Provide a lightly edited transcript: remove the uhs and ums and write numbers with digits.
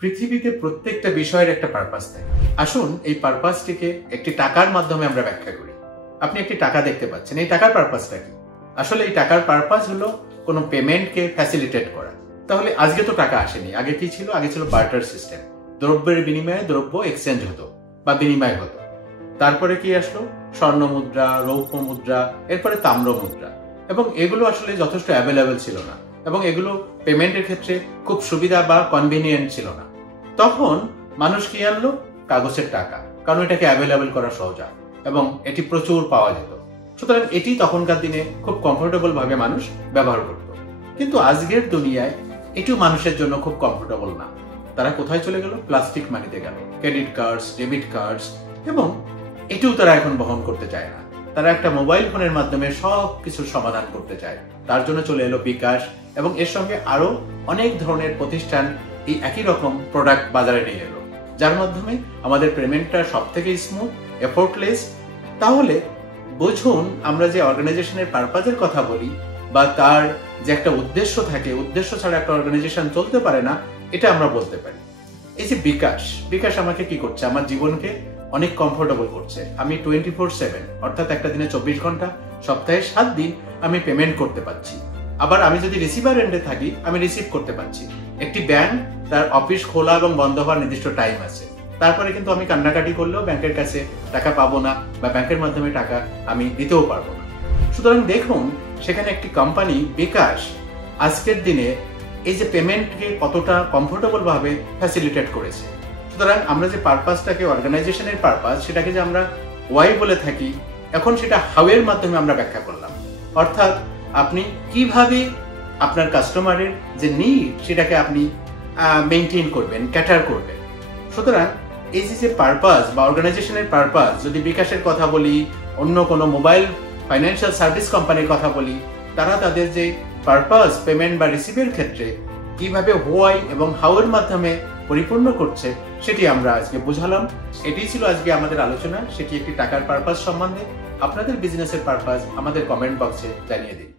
পৃথিবীতে প্রত্যেকটা বিষয়ের একটা পারপাস থাকে। আসুন এই পারপাসটিকে একটি টাকার মাধ্যমে আমরা ব্যাখ্যা করি। আপনি একটি টাকা দেখতে পাচ্ছেন, এই টাকার পারপাসটা কি? আসলে এই টাকার পারপাস হলো কোনো পেমেন্টকে ফ্যাসিলিটেট করা। তাহলে আজকে তো টাকা আসেনি, আগে কি ছিল? আগে ছিল বার্টার সিস্টেম। দ্রব্যের বিনিময়ে দ্রব্য এক্সচেঞ্জ হতো বা বিনিময় হতো। তারপরে কি আসলো? স্বর্ণ মুদ্রা, রৌপ্য মুদ্রা, এরপরে তাম্র মুদ্রা। এবং এগুলো আসলে যথেষ্ট অ্যাভেলেবেল ছিল না এবং এগুলো পেমেন্টের ক্ষেত্রে খুব সুবিধা বা কনভিনিয়েন্ট ছিল না। তখন মানুষ কি আনলো? কাগজের টাকা, কারণ এটাকে অ্যাভেলেবেল করা সহজ এবং এটি প্রচুর পাওয়া যেত। সুতরাং এটি তখনকার দিনে খুব কমফোর্টেবল ভাবে মানুষ ব্যবহার করত। কিন্তু আজকের দুনিয়ায় এটিও মানুষের জন্য খুব কমফোর্টেবল না। তারা কোথায় চলে গেল? প্লাস্টিক মানিতে গেল। ক্রেডিট কার্ডস, ডেবিট কার্ডস, এবং এটিও তারা এখন বহন করতে চায় না। তারা একটা মোবাইল ফোনের মাধ্যমে সব কিছুর সমাধান করতে চায়। তার জন্য চলে এলো বিকাশ এবং এর সঙ্গে আরো অনেক ধরনের প্রতিষ্ঠান এই একই রকম প্রোডাক্ট বাজারে নিয়ে এলো, যার মাধ্যমে আমাদের পেমেন্টটা সব থেকে স্মুথ, এফোর্টলেস। তাহলে বুঝুন, আমরা যে অর্গানাইজেশনের পারপাজের কথা বলি বা তার যে একটা উদ্দেশ্য থাকে, উদ্দেশ্য ছাড়া একটা অর্গানাইজেশন চলতে পারে না, এটা আমরা বলতে পারি। এই যে বিকাশ আমাকে কি করছে? আমার জীবনকে অনেক কমফোর্টেবল করছে। আমি 24/7 অর্থাৎ একটা দিনে 24 ঘন্টা, সপ্তাহে 7 দিন আমি পেমেন্ট করতে পারছি। আবার আমি যদি রিসিভার এন্ডে থাকি, আমি রিসিভ করতে পারছি। একটি ব্যাংক, তার অফিস খোলা এবং বন্ধ হওয়ার নির্দিষ্ট টাইম আছে। তারপরে কিন্তু আমি কান্নাকাটি করলেও ব্যাংকের কাছে টাকা পাবো না বা ব্যাংকের মাধ্যমে টাকা আমি দিতেও পারবো না। সুতরাং দেখুন, সেখানে একটি কোম্পানি বিকাশ আজকের দিনে এই যে পেমেন্টকে কতটা কমফোর্টেবল ভাবে ফ্যাসিলিটেট করেছে। সুতরাং আমরা যে পারপাসটাকে, অর্গানাইজেশনের পারপাস, সেটাকে যে আমরা ওয়াই বলে থাকি, এখন সেটা হাউ এর মাধ্যমে আমরা ব্যাখ্যা করলাম। অর্থাৎ আপনি কিভাবে আপনার কাস্টমারের যে নিড সেটাকে আপনি মেইনটেইন করবেন, ক্যাটার করবেন। সুতরাং এই যে পারপাস বা অর্গানাইজেশনের পারপাস, যদি বিকাশের কথা বলি, অন্য কোনো মোবাইল ফাইন্যান্সিয়াল সার্ভিস কোম্পানির কথা বলি, তারা তাদের যে পারপাস পেমেন্ট বা রিসিভের ক্ষেত্রে কিভাবে হোয়াই এবং হাউ এর মাধ্যমে পরিপূর্ণ করছে, সেটি আমরা আজকে বুঝালাম। এটি ছিল আজকে আমাদের আলোচনা, সেটি একটি টাকার পারপাস সম্বন্ধে। আপনাদের বিজনেসের পারপাস আমাদের কমেন্ট বক্সে জানিয়ে দিন।